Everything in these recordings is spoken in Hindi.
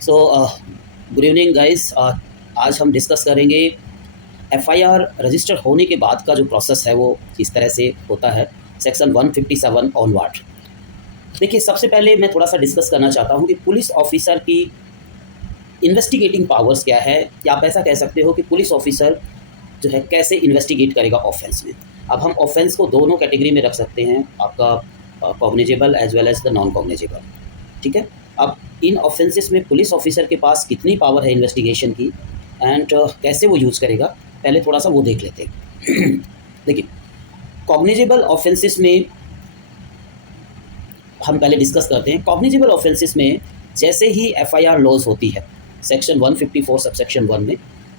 So good evening guys. आज हम डिस्कस करेंगे एफआईआर रजिस्टर होने के बाद का जो प्रोसेस है वो किस तरह से होता है, सेक्शन 157 ऑनवर्ड। देखिए, सबसे पहले मैं थोड़ा सा डिस्कस करना चाहता हूँ कि पुलिस ऑफिसर की इन्वेस्टिगेटिंग पावर्स क्या है, या आप ऐसा कह सकते हो कि पुलिस ऑफिसर जो है कैसे इन्वेस्टिगेट करेगा ऑफेंस में। अब हम ऑफेंस को दोनों कैटेगरी में रख सकते हैं, आपका cognizable as well as the non cognizable. ठीक है। अब इन ऑफेंसेस में पुलिस ऑफिसर के पास कितनी पावर है इन्वेस्टिगेशन की, एंड कैसे वो यूज़ करेगा, पहले थोड़ा सा वो देख लेते हैं। देखिए, कॉग्निजेबल ऑफेंसेस में हम पहले डिस्कस करते हैं। कॉग्निजेबल ऑफेंसेस में जैसे ही एफआईआर लॉज होती है सेक्शन 154 सबसेक्शन 1 में,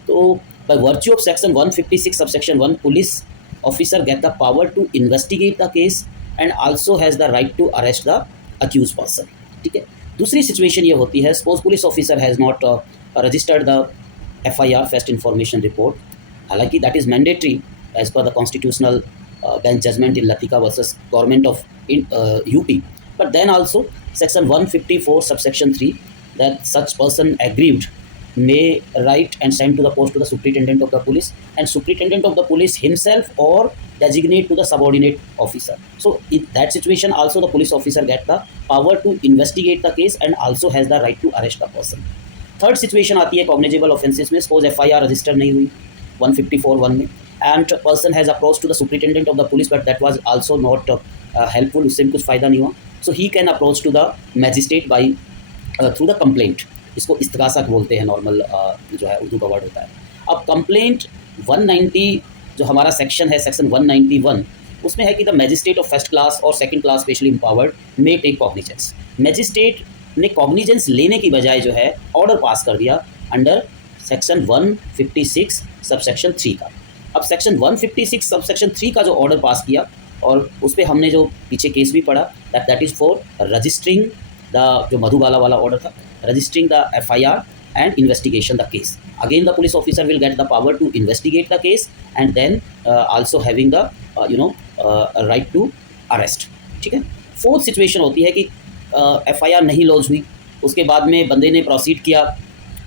तो by virtue of section 156 subsection 1 police officer get the power to investigate the case and also has the right to arrest the accuse person. ठीक है। दूसरी सिचुएशन ये होती है, suppose police officer has not registered the FIR first information report, हालांकि that is mandatory as per the constitutional bench judgment in Latika versus government of UP, but then also section 154 subsection 3 that such person aggrieved may write and send to the post to the superintendent of the police, and superintendent of the police himself or designate to the subordinate officer. So in that situation also the police officer get the power to investigate the case and also has the right to arrest the person. Third situation आती है कॉग्निजेबल ऑफेंसेस में, सपोज एफआईआर रजिस्टर नहीं हुई 154(1) में, and person has approach to the superintendent of the police but that was also not helpful, उससे भी कुछ फ़ायदा नहीं हुआ। So he can approach to the magistrate by through the complaint. इसको इस्तगासा बोलते हैं, नॉर्मल जो है उर्दू का वर्ड होता है। अब कंप्लेंट 190 जो हमारा सेक्शन है, सेक्शन 191, उसमें है कि the magistrate of first class और second class specially empowered may take cognizance. Magistrate ने कॉग्निजेंस लेने की बजाय जो है ऑर्डर पास कर दिया अंडर सेक्शन 156 सबसेक्शन 3 का। अब सेक्शन 156 सबसेक्शन 3 का जो ऑर्डर पास किया, और उस पर हमने जो पीछे केस भी पढ़ा, that is for registering the, जो मधुबाला वाला ऑर्डर था, registering the FIR and investigation the case. Again the police officer will get the power to investigate the case and then also having the right to arrest. ठीक है। फोर्थ सिचुएशन होती है कि एफआईआर नहीं लॉन्च हुई, उसके बाद में बंदे ने प्रोसीड किया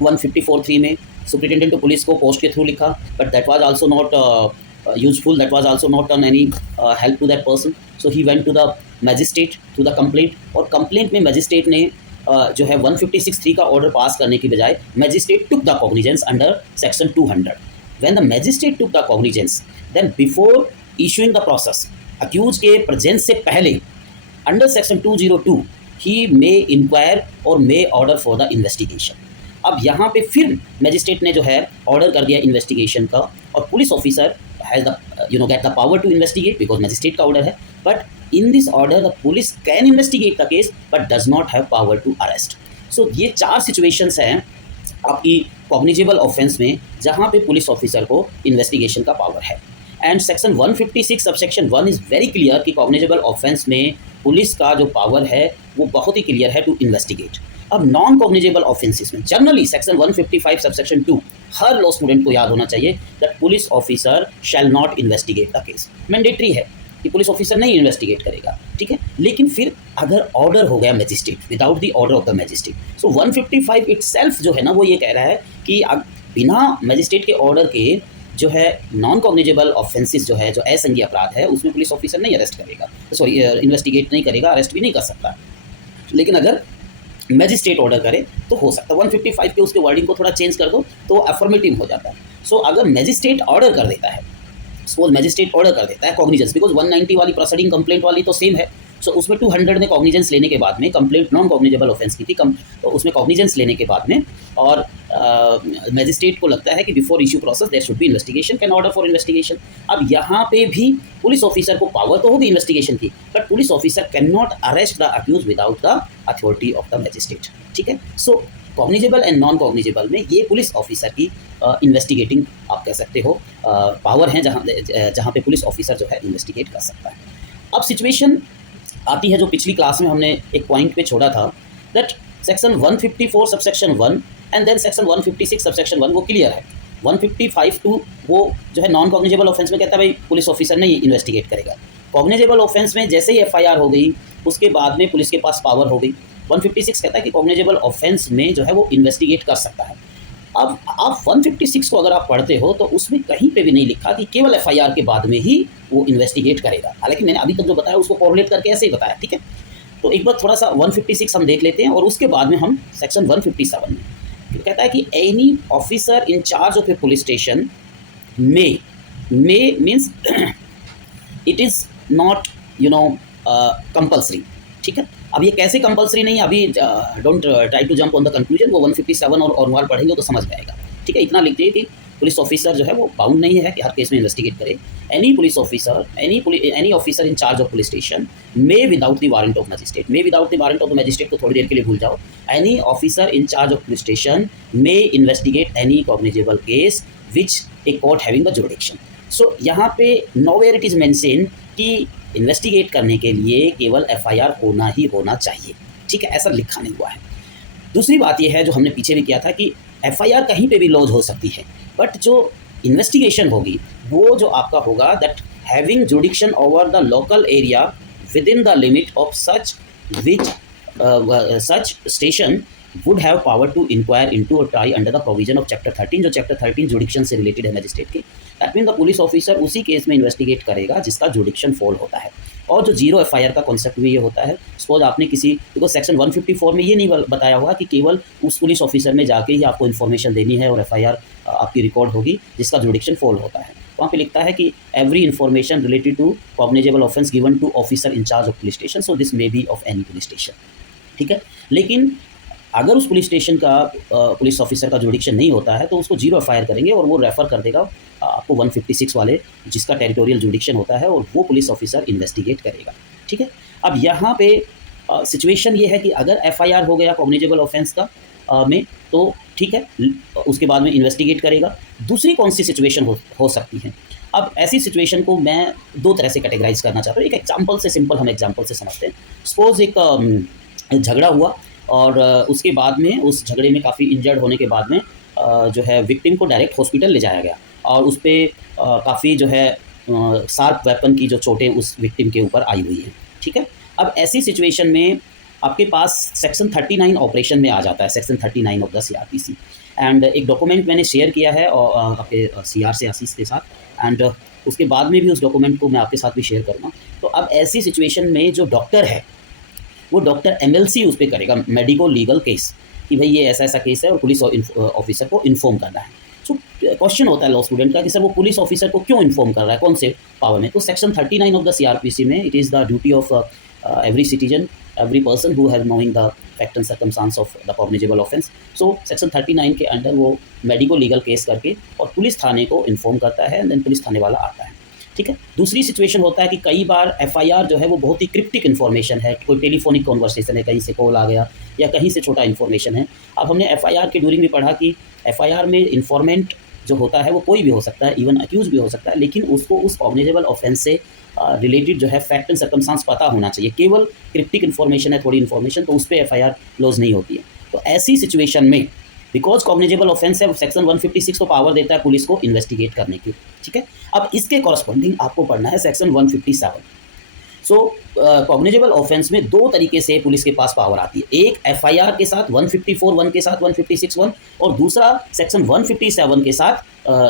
154(3) में, सुपरिटेंडेंट ऑफ पुलिस को पोस्ट के थ्रू लिखा, but that was also not useful, that was also not done any help to that person, so he went to the magistrate through the complaint, और complaint में magistrate ने जो है 156(3) का ऑर्डर पास करने की बजाय magistrate took the cognizance under section 200. when the magistrate took the cognizance, then before issuing the process, accused के presence से पहले under section 202 he may inquire or may order for the investigation. अब यहाँ पे फिर मैजिस्ट्रेट ने जो है ऑर्डर कर दिया इन्वेस्टिगेशन का, और police officer has the get the power to investigate because magistrate का ऑर्डर है, but in this order the police can investigate the case but does not have power to arrest. So ये 4 सिचुएशंस हैं आपकी कॉग्निजेबल ऑफेंस में जहाँ पे पुलिस ऑफिसर को इन्वेस्टिगेशन का पावर है। And section 156 subsection 1 is very clear कि कॉग्निजेबल ऑफेंस में पुलिस का जो पावर है वो बहुत ही क्लियर है टू इन्वेस्टिगेट। अब नॉन कॉग्निजेबल ऑफेंसेस में जनरली सेक्शन 155 सबसेक्शन 2 हर लॉ स्टूडेंट को याद होना चाहिए that police officer shall not investigate the case. Mandatory है कि पुलिस ऑफिसर नहीं इन्वेस्टिगेट करेगा। ठीक है। लेकिन फिर अगर ऑर्डर हो गया magistrate without the order of the magistrate, so 155 itself जो है ना वो ये कह रहा है कि बिना मैजिस्ट्रेट के ऑर्डर के जो है नॉन कॉग्निजेबल ऑफेंसेस जो है, जो असंज्ञेय अपराध है, उसमें पुलिस ऑफिसर नहीं अरेस्ट करेगा, सॉरी इन्वेस्टिगेट नहीं करेगा, अरेस्ट भी नहीं कर सकता। लेकिन अगर मैजिस्ट्रेट ऑर्डर करे तो हो सकता है 155 के उसके वर्डिंग को थोड़ा चेंज कर दो तो अफर्मेटिव हो जाता है। सो अगर मैजिस्ट्रेट ऑर्डर कर देता है, सपोज मैजिस्ट्रेट ऑर्डर कर देता है कॉग्निजेंस, बिकॉज 190 वाली प्रोसीडिंग कंप्लेंट वाली तो सेम है, सो उसमें 200 ने कॉग्निजेंस लेने के बाद में, कंप्लेंट नॉन कॉग्निजेबल ऑफेंस की थी तो उसमें कॉग्निजेंस लेने के बाद में, और मैजिस्ट्रेट को लगता है कि before issue process there should be investigation, can order for investigation. अब यहाँ पे भी पुलिस ऑफिसर को पावर तो होगी इन्वेस्टिगेशन की, but police officer can not arrest the accuse without the authority of the magistrate. ठीक है। So cognizable and non cognizable में ये पुलिस ऑफिसर की इन्वेस्टिगेटिंग आप कह सकते हो पावर हैं, जहाँ पे पुलिस ऑफिसर जो है इन्वेस्टिगेट कर सकता है। अब सिचुएशन आती है जो पिछली क्लास में हमने एक पॉइंट पे छोड़ा था, that section 154 subsection 1 and then section 156 subsection 1 वो क्लियर है। 155 टू वो जो है नॉन कॉग्निजेबल ऑफेंस में कहता है भाई पुलिस ऑफिसर नहीं इन्वेस्टिगेट करेगा। कॉग्निजेबल ऑफेंस में जैसे ही एफआईआर हो गई उसके बाद में पुलिस के पास पावर हो गई, 156 कहता है कि कॉग्निजेबल ऑफेंस में जो है वो इन्वेस्टिगेट कर सकता है। अब आप 156 को अगर आप पढ़ते हो तो उसमें कहीं पे भी नहीं लिखा कि केवल एफआईआर के बाद में ही वो इन्वेस्टिगेट करेगा। हालांकि मैंने अभी तक जो बताया उसको कोरिलेट करके ऐसे ही बताया, ठीक है। तो एक बार थोड़ा सा 156 हम देख लेते हैं और उसके बाद में हम सेक्शन 157 में तो कहता है कि any officer in charge of a police station may means it is not compulsory, ठीक है। अब ये कैसे कंपल्सरी नहीं है, अभी don't try to jump on the conclusion, वो 157 और वार पढ़ेंगे तो समझ में आएगा, ठीक है। इतना लिख दिए कि पुलिस ऑफिसर जो है वो बाउंड नहीं है कि हर केस में इन्वेस्टिगेट करे। Any police officer any officer in charge of police station may without the warrant of magistrate, may without the warrant of the magistrate को थोड़ी देर के लिए भूल जाओ। Any officer in charge of police station may investigate any cognizable case which a court having the jurisdiction. So यहाँ पे नोवेयर इट इज़ मेंशन कि इन्वेस्टिगेट करने के लिए केवल एफआईआर होना ही होना चाहिए, ठीक है, ऐसा लिखा नहीं हुआ है। दूसरी बात यह है जो हमने पीछे भी किया था कि एफआईआर कहीं पे भी लॉन्च हो सकती है, बट जो इन्वेस्टिगेशन होगी वो जो आपका होगा that having jurisdiction over the local area within the limit of such which such station would have power to inquire into और try under the provision of chapter 13, जो चैप्टर 13 जुडिक्शन से रिलेटेड है मैजिस्ट्रेट के। That mean the police officer उसी केस में इन्वेस्टिगेट करेगा जिसका जुडिक्शन फॉल होता है। और जो जीरो एफआईआर का कॉन्सेप्ट भी ये होता है, सपोज आपने किसी, बिकॉज सेक्शन 154 में ये नहीं बताया हुआ कि केवल उस पुलिस ऑफिसर में जाके ही आपको इन्फॉर्मेशन देनी है और एफआईआर आपकी रिकॉर्ड होगी जिसका जुडिक्शन फॉल होता है। वहाँ पे लिखता है कि every information related to cognizable offence given to officer in charge of police station, so this may be of any police station, ठीक है। लेकिन अगर उस पुलिस स्टेशन का पुलिस ऑफिसर का जुडिक्शन नहीं होता है तो उसको जीरो एफआईआर करेंगे और वो रेफ़र कर देगा आपको 156 वाले जिसका टेरिटोरियल जुडिक्शन होता है और वो पुलिस ऑफिसर इन्वेस्टिगेट करेगा, ठीक है। अब यहाँ पे सिचुएशन ये है कि अगर एफआईआर हो गया कॉग्निजेबल ऑफेंस का में तो ठीक है, उसके बाद में इन्वेस्टिगेट करेगा। दूसरी कौन सी सिचुएशन हो सकती है? अब ऐसी सिचुएशन को मैं दो तरह से कैटेगराइज करना चाहता हूँ। एक एग्जाम्पल से, सिंपल हम एग्जाम्पल से समझते हैं। सपोज एक झगड़ा हुआ और उसके बाद में उस झगड़े में काफ़ी इंजर्ड होने के बाद में जो है विक्टिम को डायरेक्ट हॉस्पिटल ले जाया गया और उस पर काफ़ी जो है शार्प वेपन की जो चोटें उस विक्टिम के ऊपर आई हुई हैं, ठीक है। अब ऐसी सिचुएशन में आपके पास सेक्शन 39 ऑपरेशन में आ जाता है, section 39 of the CrPC. And एक डॉक्यूमेंट मैंने शेयर किया है और आपके सीआर से आशीष के साथ, एंड उसके बाद में भी उस डॉक्यूमेंट को मैं आपके साथ भी शेयर करूँगा। तो अब ऐसी सिचुएशन में जो डॉक्टर है वो डॉक्टर एमएलसी उस पर करेगा, मेडिको लीगल केस, कि भाई ये ऐसा ऐसा केस है और पुलिस ऑफिसर को इन्फॉर्म करना है। सो क्वेश्चन होता है लॉ स्टूडेंट का कि सर वो पुलिस ऑफिसर को क्यों इन्फॉर्म कर रहा है, कौन से पावर में? तो सेक्शन 39 ऑफ द सीआरपीसी में it is the duty of every citizen, every person who has knowing the fact and circumstance of the cognizable offence. So section 39 के अंडर वो मेडिको लीगल केस करके और पुलिस थाने को इन्फॉर्म करता है, एंड देन पुलिस थाने वाला आता है, ठीक है। दूसरी सिचुएशन होता है कि कई बार एफआईआर जो है वो बहुत ही क्रिप्टिक इन्फॉर्मेशन है, कोई टेलीफोनिक कॉन्वर्सेशन है, कहीं से कॉल आ गया या कहीं से छोटा इन्फॉर्मेशन है। अब हमने एफआईआर के ड्यूरिंग भी पढ़ा कि एफआईआर में इन्फॉर्मेंट जो होता है वो कोई भी हो सकता है, इवन अक्यूज भी हो सकता है, लेकिन उसको उस कॉग्निजेबल ऑफेंस से रिलेटेड जो है फैक्ट एंड सर्कमस्टांस पता होना चाहिए। केवल क्रिप्टिक इन्फॉर्मेशन है, थोड़ी इन्फॉर्मेशन, तो उस पर एफआईआर क्लोज नहीं होती है। तो ऐसी सिचुएशन में बिकॉज कॉग्निजेबल ऑफेंस है, सेक्शन 156 को पावर देता है पुलिस को इन्वेस्टिगेट करने की, ठीक है। अब इसके कॉरस्पॉन्डिंग आपको पढ़ना है सेक्शन 157। सो कॉग्निजेबल ऑफेंस में दो तरीके से पुलिस के पास पावर आती है, एक एफआईआर के साथ 154(1) के साथ 156(1) और दूसरा सेक्शन 157 के साथ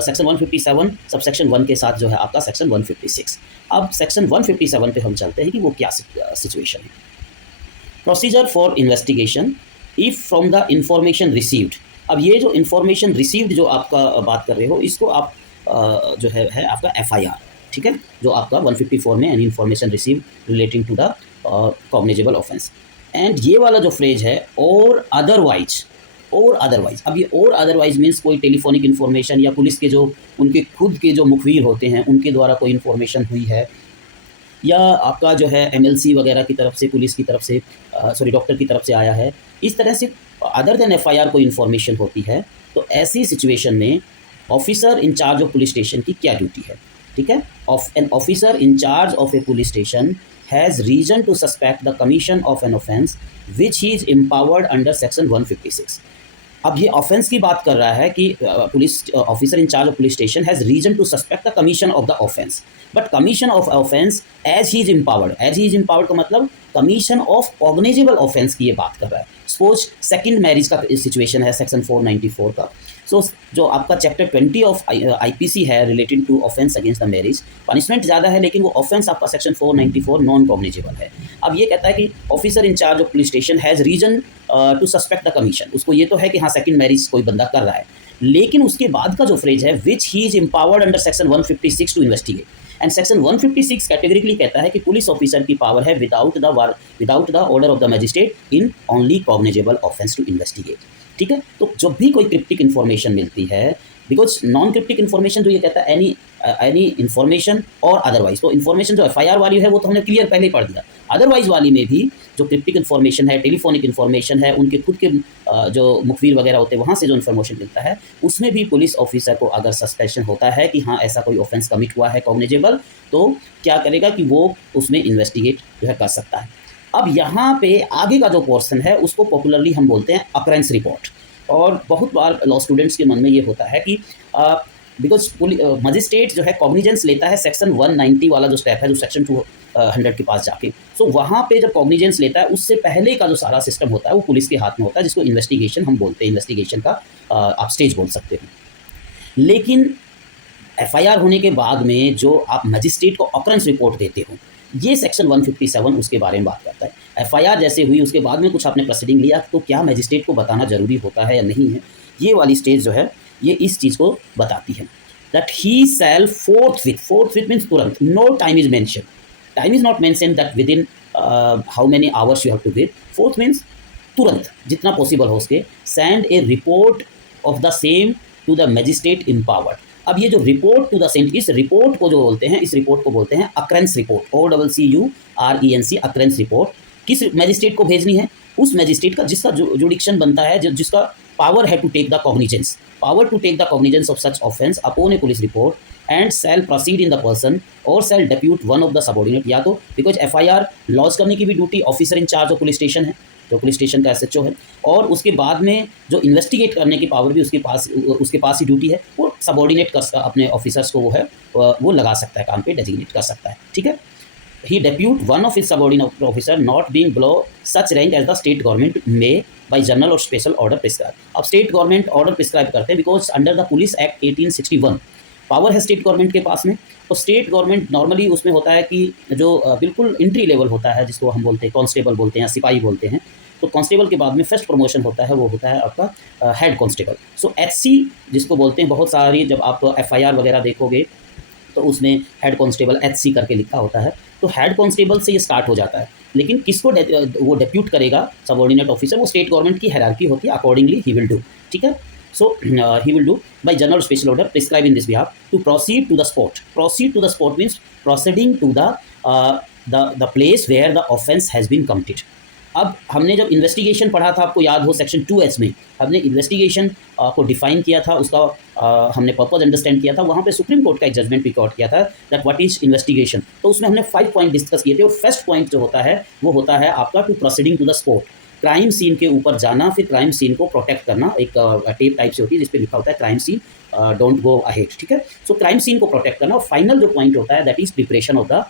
सेक्शन 157 सबसेक्शन 1 के साथ जो है आपका सेक्शन 156। अब सेक्शन 157 पे हम चलते हैं कि वो क्या सिचुएशन है। Procedure for investigation if from the information received. अब ये जो इन्फॉर्मेशन रिसीव्ड जो आपका बात कर रहे हो, इसको आप जो है आपका एफआईआर, ठीक है, जो आपका 154 में any information receive relating to the cognizable offence. And ये वाला जो फ्रेज है और अदरवाइज, अब ये और अदरवाइज मीन्स कोई टेलीफोनिक इन्फॉर्मेशन या पुलिस के जो उनके खुद के जो मुखबिर होते हैं उनके द्वारा कोई इन्फॉर्मेशन हुई है, या आपका जो है एमएलसी वगैरह की तरफ से, पुलिस की तरफ से, डॉक्टर की तरफ से आया है, इस तरह से अदर देन एफआईआर कोई इन्फॉर्मेशन होती है, तो ऐसी सिचुएशन में officer in charge of police station की क्या ड्यूटी है, ठीक है। An officer in charge of a police station has reason to suspect the commission of an offence which he is empowered under section 156। अब ये ऑफेंस की बात कर रहा है कि police officer in charge of police station has reason to suspect the commission of the offence, but commission of offence as he is empowered का मतलब कमीशन ऑफ कॉग्निजेबल ऑफेंस की ये बात कर रहा है। सपोज सेकंड मैरिज का सिचुएशन है सेक्शन 494 का। सो जो आपका चैप्टर 20 ऑफ आईपीसी है related to offence against the marriage, punishment ज़्यादा है लेकिन वो ऑफेंस आपका सेक्शन 494 नॉन कॉग्निजेबल है। अब ये कहता है कि officer in charge of police station has reason to suspect the commission. उसको ये तो है कि हाँ सेकंड मैरिज कोई बंदा कर रहा है, लेकिन उसके बाद का जो फ्रेज है which he is empowered under section 156 to investigate, and section 156 categorically कहता है कि पुलिस ऑफिसर की पावर है without the order of the magistrate in only cognizable offence to investigate. ठीक है, तो जब भी कोई क्रिप्टिक इन्फॉर्मेशन मिलती है, बिकॉज नॉन क्रिप्टिक इन्फॉर्मेशन जो ये कहता है एनी इन्फॉर्मेशन और अदरवाइज, तो इन्फॉर्मेशन जो एफआईआर वाली है वो तो हमने क्लियर पहले ही पढ़ दिया। अदरवाइज वाली में भी जो क्रिप्टिक इन्फॉर्मेशन है, टेलीफोनिक इन्फॉर्मेशन है, उनके खुद के जो मुखबिर वगैरह होते हैं वहाँ से जो इन्फॉर्मेशन मिलता है, उसमें भी पुलिस ऑफिसर को अगर सस्पेशन होता है कि हाँ ऐसा कोई ऑफेंस कमिट हुआ है कॉग्निजेबल, तो क्या करेगा कि वो उसमें इन्वेस्टिगेट जो है कर सकता है। अब यहाँ पे आगे का जो पोर्शन है उसको पॉपुलरली हम बोलते हैं अकरेंस रिपोर्ट। और बहुत बार लॉ स्टूडेंट्स के मन में ये होता है कि बिकॉज मजिस्ट्रेट जो है कॉग्निजेंस लेता है सेक्शन 190 वाला जो स्टेप है, जो सेक्शन 200 के पास जाके, सो वहाँ पे जब कॉग्निजेंस लेता है उससे पहले का जो सारा सिस्टम होता है वो पुलिस के हाथ में होता है, जिसको इन्वेस्टिगेशन हम बोलते हैं। इन्वेस्टिगेशन का आप स्टेज बोल सकते हैं। लेकिन एफआईआर होने के बाद में जो आप मजिस्ट्रेट को अकरेंस रिपोर्ट देते हो, ये सेक्शन 157 उसके बारे में बात करता है। एफआईआर जैसे हुई उसके बाद में कुछ आपने प्रोसीडिंग लिया, तो क्या मजिस्ट्रेट को बताना जरूरी होता है या नहीं है, ये वाली स्टेज जो है ये इस चीज़ को बताती है। That he shall forth means तुरंत, no time is mention, time is not mention that within how many hours you have to give. Forth means तुरंत जितना पॉसिबल हो उसके, send a report of the same to the magistrate empowered. अब ये जो रिपोर्ट टू द सेम, इस रिपोर्ट को जो बोलते हैं, इस रिपोर्ट को बोलते हैं occurrence report, OCCURENC, occurrence report. किस मैजिस्ट्रेट को भेजनी है? उस मैजिस्ट्रेट का जिसका जुडिक्शन बनता है, जिसका पावर है to take the cognizance, power to take the cognizance of such offence upon a police report and shall proceed in the person और shall depute one of the subordinate. या तो बिकॉज एफआईआर लॉन्च करने की भी duty officer in charge of police station है, जो पुलिस स्टेशन का एसएचओ है, और उसके बाद में जो इन्वेस्टिगेट करने की पावर भी उसके पास ही ड्यूटी है। वो सबऑर्डिनेट कर अपने ऑफिसर्स को वो लगा सकता है काम पे, डेजिग्नेट कर सकता है। ठीक है, he depute one of his subordinate officer not being below such rank as the state government may by general or special order prescribe। अब स्टेट गवर्नमेंट ऑर्डर प्रिस्क्राइब करते हैं because under the police act 1861 power है स्टेट गवर्नमेंट के पास में। तो स्टेट गवर्नमेंट नॉर्मली उसमें होता है कि जो बिल्कुल एंट्री लेवल होता है, जिसको हम बोलते हैं कांस्टेबल बोलते हैं या सिपाही बोलते हैं, तो कांस्टेबल के बाद में फर्स्ट प्रमोशन होता है, वो होता है आपका हेड कांस्टेबल। सो एचसी जिसको बोलते हैं, बहुत सारी जब आप एफआईआर वगैरह देखोगे तो उसमें हेड कांस्टेबल एचसी करके लिखा होता है। तो हेड कांस्टेबल से ये स्टार्ट हो जाता है, लेकिन किसको वो डेप्यूट करेगा सबऑर्डिनेट ऑफिसर, वो स्टेट गवर्नमेंट की हायरार्की होती है, अकॉर्डिंगली ही विल डू। ठीक है, so he will do by general special order prescribe in this behalf to proceed to the spot. Proceed to the spot means proceeding to the place where the offence has been committed. अब हमने जब इन्वेस्टिगेशन पढ़ा था, आपको याद हो सेक्शन 2H में हमने इन्वेस्टिगेशन को डिफाइन किया था, उसका हमने पर्पस अंडरस्टैंड किया था। वहाँ पे सुप्रीम कोर्ट का एक जजमेंट भी कोट किया था दैट व्हाट इज इन्वेस्टिगेशन। तो उसमें हमने 5 पॉइंट डिस्कस किए थे, और फर्स्ट पॉइंट जो होता है वो होता है आपका to proceeding to the spot, crime scene के ऊपर जाना, फिर क्राइम सीन को प्रोटेक्ट करना। एक टेप टाइप से होती है जिस पे लिखा होता है crime scene don't go ahead. ठीक है, सो क्राइम सीन को प्रोटेक्ट करना। और फाइनल जो पॉइंट होता है that is preparation of the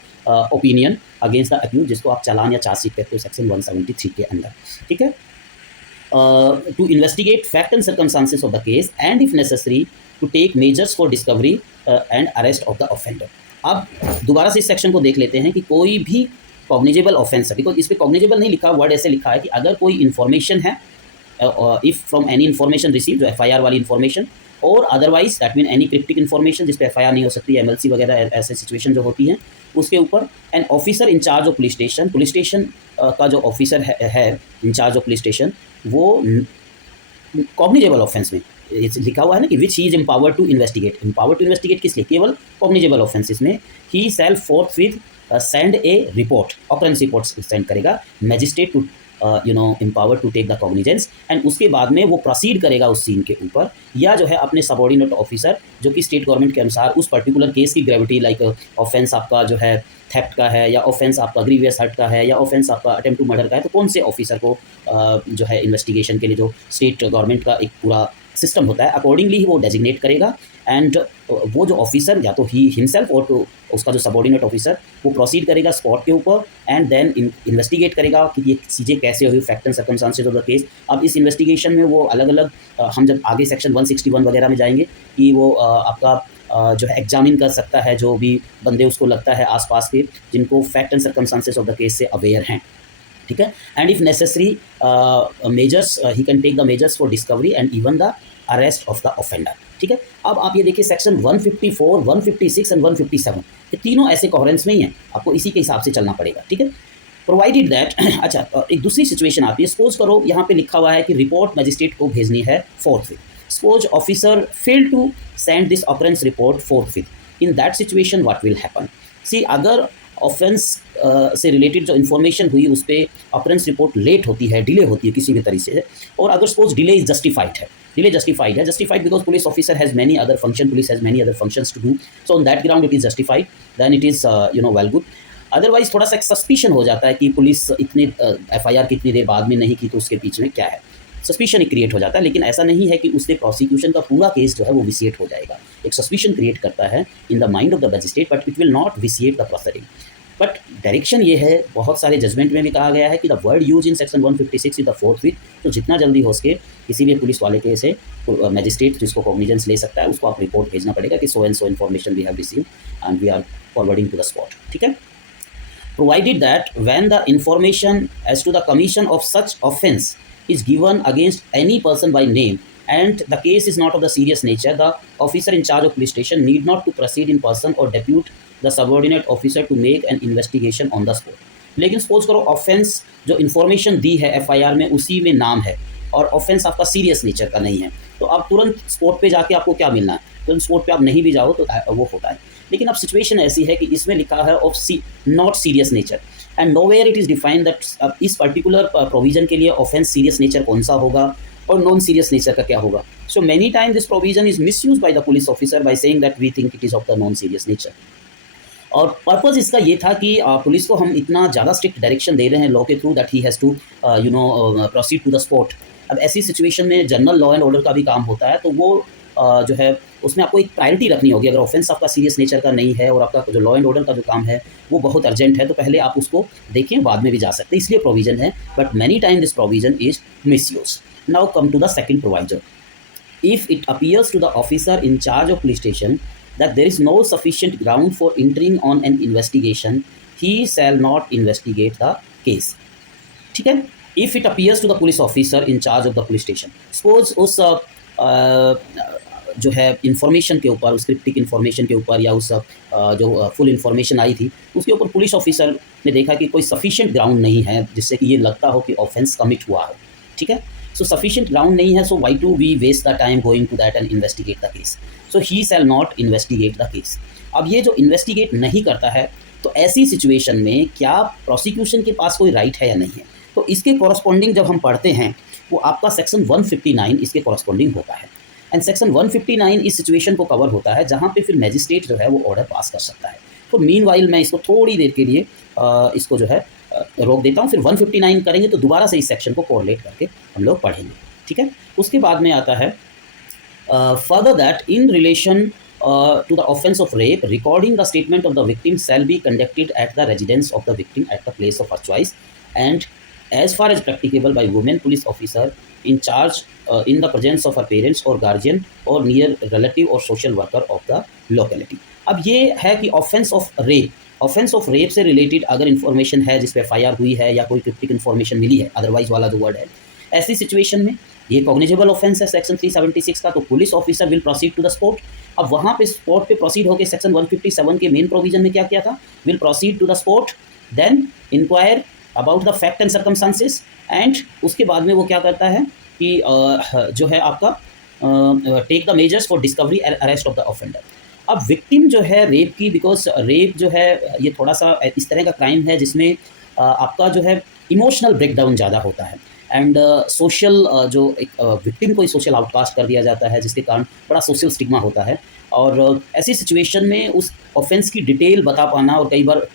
opinion against the accused, जिसको आप चालान या चार्जशीट कहते हो सेक्शन 173 के अंदर। ठीक है, to investigate fact and circumstances of the case and if necessary to take measures for discovery and arrest of the offender. अब दोबारा से इस सेक्शन को देख लेते हैं कि कोई भी कॉग्निजेबल ऑफेंस है, बिकॉज इस पर कॉग्निजेबल नहीं लिखा, वर्ड ऐसे लिखा है कि अगर कोई इन्फॉर्मेशन है, if from any information receive, जो एफआईआर वाली इन्फॉर्मेशन, और otherwise that mean any cryptic information जिस पे एफआईआर नहीं हो सकती, एमएलसी वगैरह ऐसे सिचुएशन जो होती हैं उसके ऊपर, an officer in charge of police station का जो ऑफिसर है इंचार्ज ऑफ पुलिस स्टेशन, वो कॉग्निजेबल ऑफेंस में लिखा हुआ है ना कि which he is empowered to investigate. Empowered to investigate किस लिए? केवल कॉग्निजेबल ऑफेंसेस में ही shall forthwith send a report, occurrence report send करेगा magistrate to empowered to take the cognizance, and उसके बाद में वो प्रोसीड करेगा उस सीन के ऊपर, या जो है अपने सबऑर्डिनेट ऑफिसर जो कि स्टेट गवर्नमेंट के अनुसार उस पर्टिकुलर केस की ग्रेविटी, लाइक ऑफेंस आपका जो है थेफ्ट का है, या ऑफेंस आपका ग्रीवियस हर्ट का है, या ऑफेंस आपका अटेम्प्ट टू मर्डर का है, तो कौन से ऑफिसर को जो है इन्वेस्टिगेशन के लिए जो स्टेट गवर्नमेंट का एक पूरा सिस्टम होता है, अकॉर्डिंगली ही वो डेजिग्नेट करेगा एंड वो जो ऑफिसर या तो ही हिमसेल्फ और तो उसका जो सबॉर्डिनेट ऑफिसर वो प्रोसीड करेगा स्पॉट के ऊपर एंड देन इन्वेस्टिगेट करेगा कि ये चीज़ें कैसे हुई, fact and circumstances of the case. अब इस इन्वेस्टिगेशन में वो अलग अलग हम जब आगे सेक्शन 161 वगैरह में जाएंगे कि वो आपका जो है एग्जामिन कर सकता है जो भी बंदे उसको लगता है आसपास के जिनको fact and circumstances of the case से अवेयर हैं, ठीक है। And if necessary measures he can take the measures for discovery and even the arrest of the offender, ठीक है। अब आप ये देखिए सेक्शन 154, 156 एंड 157 ये तीनों ऐसे कोहेरेंस में ही हैं, आपको इसी के हिसाब से चलना पड़ेगा, ठीक है। प्रोवाइडेड दैट अच्छा एक दूसरी सिचुएशन आती है, सपोज करो यहाँ पे लिखा हुआ है कि रिपोर्ट मजिस्ट्रेट को भेजनी है forthwith, suppose officer fail to send this occurrence report forthwith, in that situation what will happen. See अगर ऑफेंस से रिलेटेड जो इन्फॉर्मेशन हुई उस पर ऑकरेंस रिपोर्ट लेट होती है, डिले होती है किसी भी तरीके से, और अगर सपोज डिले इज जस्टिफाइड है, डिले जस्टिफाइड है, justified because police officer has many other function, police has many other functions to do, so on that ground it is justified, then it is well good. Otherwise थोड़ा सा एक सस्पिशन हो जाता है कि पुलिस इतने एफआईआर कितनी देर बाद में नहीं की तो उसके पीछे में क्या है, सस्पिशन एक क्रिएट हो जाता है। लेकिन ऐसा नहीं है कि उससे प्रोसिक्यूशन का पूरा केस जो है वो विसिएट हो जाएगा, एक सस्पिशन क्रिएट करता है in the mind of the magistrate but it will not vitiate the proceeding. But direction ये है, बहुत सारे जजमेंट में भी कहा गया है कि the word use in section 156 is the फोर्थविथ, तो जितना जल्दी हो सके किसी भी पुलिस वाले के से मजिस्ट्रेट जिसको कॉग्निजेंस ले सकता है उसको आप रिपोर्ट भेजना पड़ेगा कि so and so information we have receive and we are forwarding to the spot, ठीक है। Provided that when the information as to the commission of such offence is given against any person by name and the case is not of the serious nature, the officer in charge of police station need not to proceed in person or depute the subordinate officer to make an investigation on the spot. लेकिन सपोज करो ऑफेंस जो इन्फॉर्मेशन दी है एफआईआर में उसी में नाम है और ऑफेंस आपका सीरियस नेचर का नहीं है, तो आप तुरंत स्पॉट पे जाके आपको क्या मिलना है, तुरंत स्पॉट पे आप नहीं भी जाओ तो वो होता है। लेकिन अब सिचुएशन ऐसी है कि इसमें लिखा है of not serious nature and nowhere it is defined that इस पर्टिकुलर प्रोविजन के लिए ऑफेंस सीरियस नेचर कौन सा होगा और नॉन सीरियस नेचर का क्या होगा। So many time this provision is misuse by the police officer by saying that we think it is of the non serious nature. और पर्पज़ इसका ये था कि पुलिस को हम इतना ज़्यादा स्ट्रिक्ट डायरेक्शन दे रहे हैं लॉ के through that he has to proceed to the spot. अब ऐसी सिचुएशन में जनरल लॉ एंड ऑर्डर का भी काम होता है, तो वो जो है उसमें आपको एक प्रायोरिटी रखनी होगी। अगर ऑफेंस आपका सीरियस नेचर का नहीं है और आपका जो लॉ एंड ऑर्डर का जो काम है वो बहुत अर्जेंट है तो पहले आप उसको देखें, बाद में भी जा सकते हैं, इसलिए प्रोविज़न है। But many time this provision is misuse. Now come to the second provision. If it appears to the officer in charge of police station that there is no sufficient ground for entering on an investigation, he shall not investigate the case, ठीक है। If it appears to the police officer in charge of the police station, suppose उस जो है इन्फॉर्मेशन के ऊपर, उस क्रिप्टिक इन्फॉर्मेशन के ऊपर या उस जो फुल इन्फॉर्मेशन आई थी उसके ऊपर पुलिस ऑफिसर ने देखा कि कोई सफिशिएंट ग्राउंड नहीं है जिससे कि ये लगता हो कि ऑफेंस कमिट हुआ हो, ठीक है। सो सफिशिएंट ग्राउंड नहीं है, so why to we waste the time going to that end investigate the case, so he shall not investigate the case. अब ये जो इन्वेस्टिगेट नहीं करता है तो ऐसी सिचुएशन में क्या प्रोसिक्यूशन के पास कोई राइट है या नहीं है, तो इसके कॉरस्पॉन्डिंग जब हम पढ़ते हैं वो आपका सेक्शन 159 इसके कॉरस्पॉन्डिंग होता है। एंड सेक्शन 159 इस सिचुएशन को कवर होता है जहाँ पे फिर मैजिस्ट्रेट जो है वो ऑर्डर पास कर सकता है। तो मीनवाइल मैं इसको थोड़ी देर के लिए इसको जो है रोक देता हूँ, फिर 159 करेंगे तो दोबारा से इस सेक्शन को कोरिलेट करके हम लोग पढ़ेंगे, ठीक है। उसके बाद में आता है further that in relation to the offence of rape, recording the statement of the victim shall be conducted at the residence of the victim at the place of her choice and as far as practicable by women police officer in charge in the presence of her parents or guardian or near relative or social worker of the locality। अब ये है कि ऑफेंस ऑफ रेप से रिलेटेड अगर इन्फॉर्मेशन है जिस पे एफआईआर हुई है या कोई क्रिप्टिक इन्फॉर्मेशन मिली है, अदरवाइज वाला जो वर्ड है, ऐसी सिचुएशन में ये कॉग्निजेबल ऑफेंस है सेक्शन 376 का, तो police officer will proceed to the spot. अब वहाँ पे स्पॉट पे प्रोसीड होकर सेक्शन 157 के मेन प्रोविजन में क्या किया था, will proceed to the spot then inquire about the fact and circumstances and उसके बाद में वो क्या करता है कि जो है आपका take the measures for discovery and arrest of the offender. अब विक्टिम जो है रेप की, बिकॉज रेप जो है ये थोड़ा सा इस तरह का क्राइम है जिसमें आपका जो है इमोशनल ब्रेकडाउन ज़्यादा होता है एंड सोशल जो एक विक्टिम को सोशल आउटकास्ट कर दिया जाता है जिसके कारण बड़ा सोशल स्टिग्मा होता है और ऐसी सिचुएशन में उस ऑफेंस की डिटेल बता पाना, और कई बार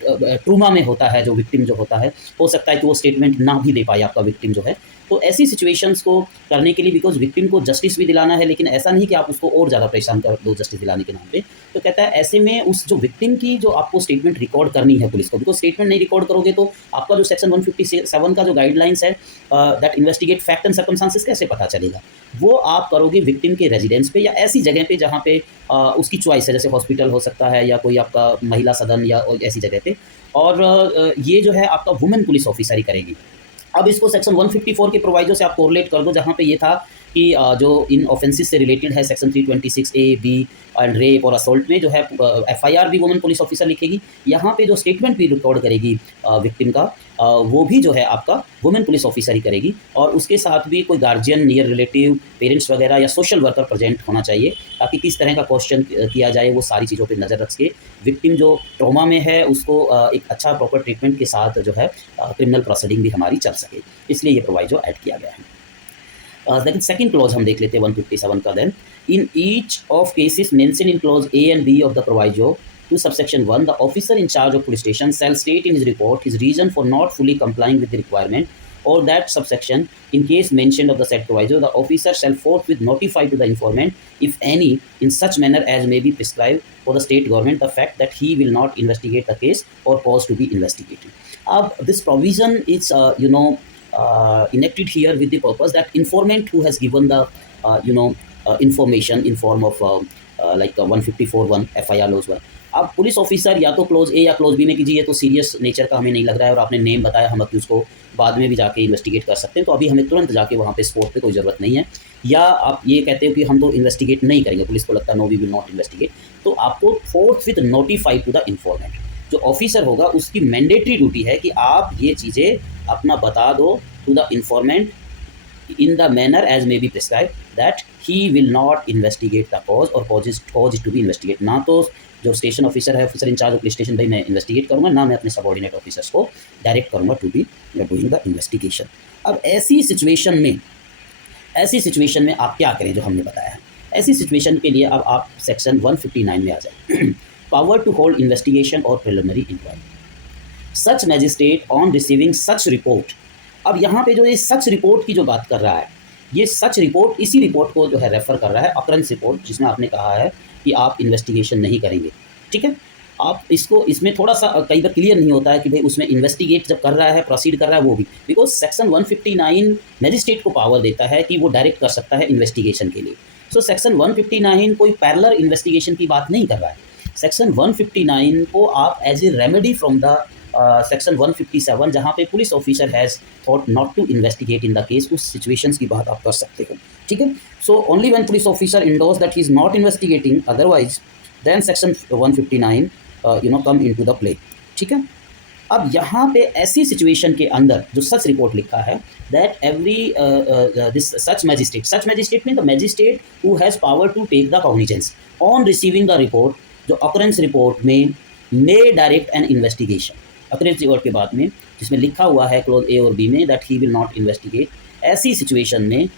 ट्रूमा में होता है जो विक्टिम जो होता है, हो सकता है कि वो स्टेटमेंट ना भी दे पाए आपका विक्टिम जो है। तो ऐसी सिचुएशंस को करने के लिए, बिकॉज़ विक्टिम को जस्टिस भी दिलाना है, लेकिन ऐसा नहीं कि आप उसको और ज़्यादा परेशान कर दो जस्टिस दिलाने के नाम पे। तो कहता है ऐसे में उस जो विक्टिम की जो आपको स्टेटमेंट रिकॉर्ड करनी है पुलिस को, बिकॉज़ स्टेटमेंट नहीं रिकॉर्ड करोगे तो आपका जो सेक्शन 157 का जो गाइडलाइंस है, that investigate fact and circumstances, कैसे पता चलेगा? वो आप करोगे विक्टिम के रेजिडेंस पे या ऐसी जगह पे जहाँ पे उसकी चॉइस है, जैसे हॉस्पिटल हो सकता है या कोई आपका महिला सदन या ऐसी जगह पे। और ये जो है आपका वुमेन पुलिस ऑफिसर ही करेगी। अब इसको सेक्शन 154 के प्रोवाइजो से आप कोरिलेट कर दो, जहाँ पे ये था कि जो इन ऑफेंसेस से रिलेटेड है, section 326 A, B and rape और असॉल्ट में जो है एफआईआर भी वुमेन पुलिस ऑफिसर लिखेगी। यहाँ पे जो स्टेटमेंट भी रिकॉर्ड करेगी विक्टिम का, वो भी जो है आपका वुमेन पुलिस ऑफिसर ही करेगी। और उसके साथ भी कोई गार्जियन, नियर रिलेटिव, पेरेंट्स वगैरह या सोशल वर्कर प्रेजेंट होना चाहिए, ताकि किस तरह का क्वेश्चन किया जाए, वो सारी चीज़ों पे नज़र रख के विक्टिम जो ट्रॉमा में है उसको एक अच्छा प्रॉपर ट्रीटमेंट के साथ जो है क्रिमिनल प्रोसीडिंग भी हमारी चल सके, इसलिए ये प्रोवाइजो ऐड किया गया है। लेकिन सेकंड क्लॉज हम देख लेते हैं 157 का। Then in each of cases mention in clause A and B of the proviso to subsection 1, the officer in charge of police station shall state in his report his reason for not fully complying with the requirement or that subsection. In case mentioned of the said proviso, the officer shall forthwith notify to the informant, if any, in such manner as may be prescribed for the state government, the fact that he will not investigate the case or cause to be investigated. This provision is enacted here with the purpose that informant who has given the information in form of like 154(1) FIR laws 1, अब पुलिस ऑफिसर या तो क्लोज ए या क्लोज बी में कीजिए, ये तो सीरियस नेचर का हमें नहीं लग रहा है, और आपने नेम बताया, हम अक्यूज़ को बाद में भी जाके इन्वेस्टिगेट कर सकते हैं, तो अभी हमें तुरंत जाके वहाँ पे स्पॉट पे कोई ज़रूरत नहीं है। या आप ये कहते हो कि हम तो इन्वेस्टिगेट नहीं करेंगे, पुलिस को लगता है no we will not investigate, तो आपको forthwith notify to the informant, जो ऑफिसर होगा उसकी मैंडेटरी ड्यूटी है कि आप ये चीज़ें अपना बता दो to the informant in the manner as may be prescribed, that he will not investigate the cause or cause is to be investigated। ना तो जो स्टेशन ऑफिसर है, officer in charge of police station, भाई मैं इन्वेस्टिगेट करूँगा, ना मैं अपने सबऑर्डिनेट ऑफिसर्स को डायरेक्ट करूँगा to be doing the investigation. अब ऐसी सिचुएशन में आप क्या करें जो हमने बताया है। ऐसी सिचुएशन के लिए अब आप सेक्शन 159 में आ जाए। पावर टू होल्ड इन्वेस्टिगेशन और preliminary inquiry, such magistrate on receiving such report. अब यहाँ पे जो ये सच रिपोर्ट की जो बात कर रहा है, ये सच रिपोर्ट इसी रिपोर्ट को जो है रेफर कर रहा है, अकरेंस रिपोर्ट, जिसमें आपने कहा है कि आप इन्वेस्टिगेशन नहीं करेंगे। ठीक है, आप इसको, इसमें थोड़ा सा कई बार क्लियर नहीं होता है कि भाई उसमें इन्वेस्टिगेट जब कर रहा है, प्रोसीड कर रहा है, वो भी बिकॉज सेक्शन 159 मैजिस्ट्रेट को पावर देता है कि वो डायरेक्ट कर सकता है इन्वेस्टिगेशन के लिए। सो सेक्शन 159 कोई पैरेलल इन्वेस्टिगेशन की बात नहीं कर रहा है। सेक्शन 159 को आप as a remedy from the section 157, जहाँ पे police officer has thought not to investigate in the case, उस सिचुएशंस की बात आप कर सकते हो। ठीक है, so only when police officer endorse that he is not investigating, otherwise then section 159 come into the play. ठीक है, अब यहाँ पे ऐसी सिचुएशन के अंदर जो सच रिपोर्ट लिखा है, that every this such magistrate mean the magistrate who has power to take the cognizance on receiving the report, जो अकरेंस रिपोर्ट में may direct an investigation, occurrence report के बाद में जिसमें लिखा हुआ है क्लोज ए और बी में that he will not investigate, ऐसी सिचुएशन में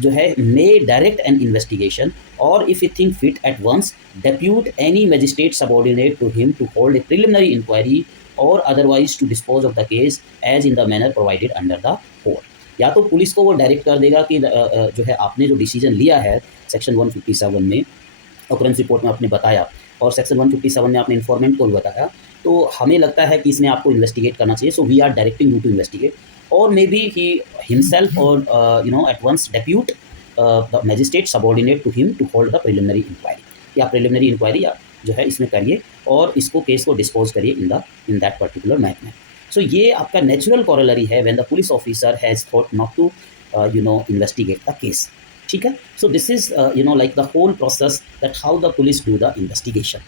जो है मे डायरेक्ट एन इन्वेस्टिगेशन, और if you think fit at once depute any magistrate subordinate to him to hold a preliminary inquiry और otherwise to dispose of the case as in the manner provided under the code. या तो पुलिस को वो डायरेक्ट कर देगा कि जो है आपने जो डिसीजन लिया है सेक्शन 157 में, अकरेंस रिपोर्ट में आपने बताया, और सेक्शन 157 में आपने इन्फॉर्मेंट को भी बताया, तो हमें लगता है कि इसमें आपको इन्वेस्टिगेट करना चाहिए, so we are directing you to investigate, और मे बी ही हिमसेल्फ और at once depute the magistrate subordinate to him to hold the preliminary inquiry, या प्रिलिमिनरी इंक्वायरी या जो है इसमें करिए और इसको केस को डिस्पोज करिए in that particular matter. So ये आपका नेचुरल कॉरोलरी है when the police officer has thought not to investigate the case. ठीक है, so this is like the whole process that how the police do the investigation.